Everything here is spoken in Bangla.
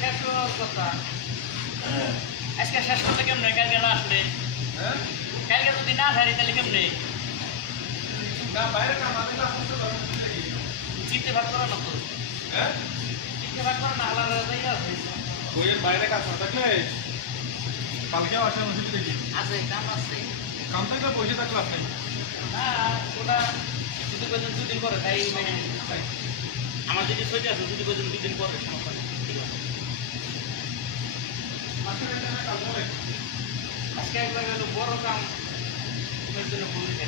শেষ হওয়ার কথা। আজকে শেষ করতে কেমনে? কালকে না আসলে কালকে যদি না ছাড়ি তাহলে কেমনে? চিনতে ভাগ করো না তো, চিনতে ভাগ করো না, আলাদা আলাদাই আছে। বইয়ের বাইরে কাজ না থাকলে কালকেও আসেন ওষুধ দেখি আছে কাম আছে, কাম থাকলে বসে থাকলে আপনি না ওটা যদি বলছেন দুদিন পরে তাই মেনে আমার যদি সইতে আছে, যদি বলছেন দুদিন পরে সমস্যা নেই, ঠিক আছে। আজকে একবার গেল বড় কাম, জন্য ফোন দিতে